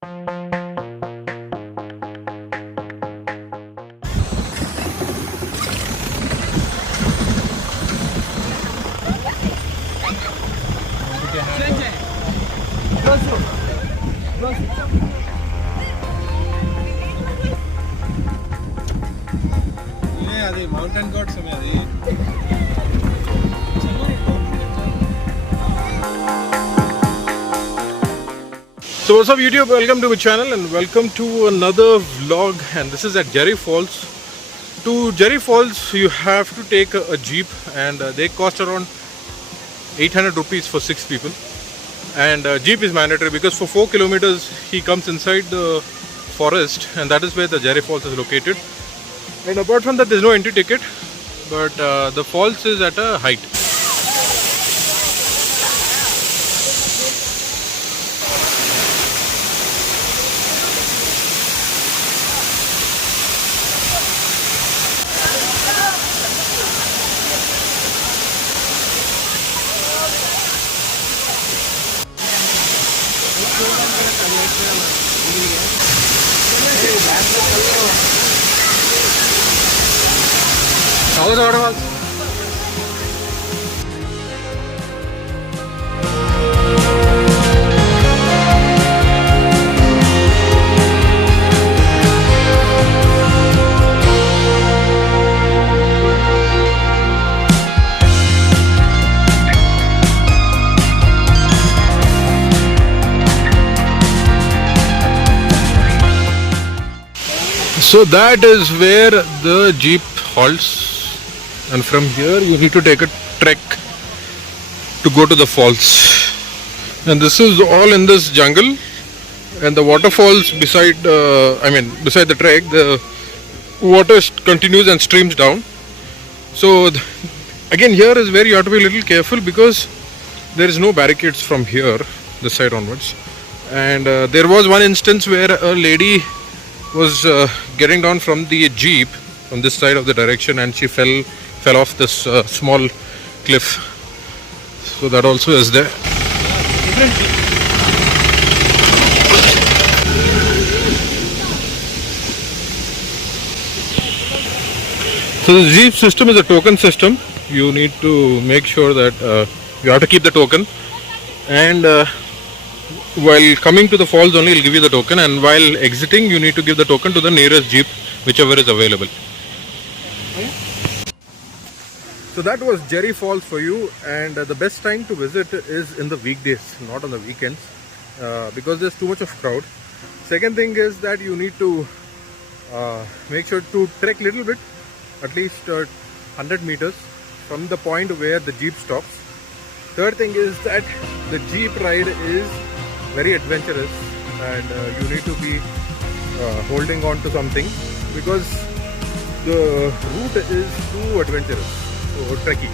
అది మౌంటైన్ గోడ్స్ అది. So what's up YouTube, welcome to my channel and welcome to another vlog, and this is at Jhari Falls. To Jhari Falls you have to take a jeep, and they cost around 800 rupees for 6 people, and jeep is mandatory because for 4 kilometers he comes inside the forest, and that is where the Jhari Falls is located. And apart from that there is no entry ticket, but the falls is at a height. So that is where the jeep halts, and from here you need to take a trek to go to the falls. And this is all in this jungle, and the waterfalls beside beside the trek, the water continues and streams down. So again, here is where you have to be a little careful because there is no barricades from here, this side onwards. And there was one instance where a lady was getting down from the jeep from this side of the direction, and she fell off this small cliff. So that also is there. So the jeep system is a token system. You need to make sure that you have to keep the token, and while coming to the falls only will give you the token, and while exiting you need to give the token to the nearest jeep, whichever is available. So that was Jhari Falls for you, and the best time to visit is in the weekdays, not on the weekends, because there's too much of crowd. Second thing is that you need to make sure to trek little bit, at least 100 meters from the point where the jeep stops. Third thing is that the jeep ride is very adventurous, and you need to be holding on to something because the route is too adventurous, so tricky.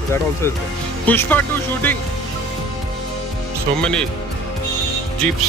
So that also is there. Pushpa 2 shooting. So many jeeps.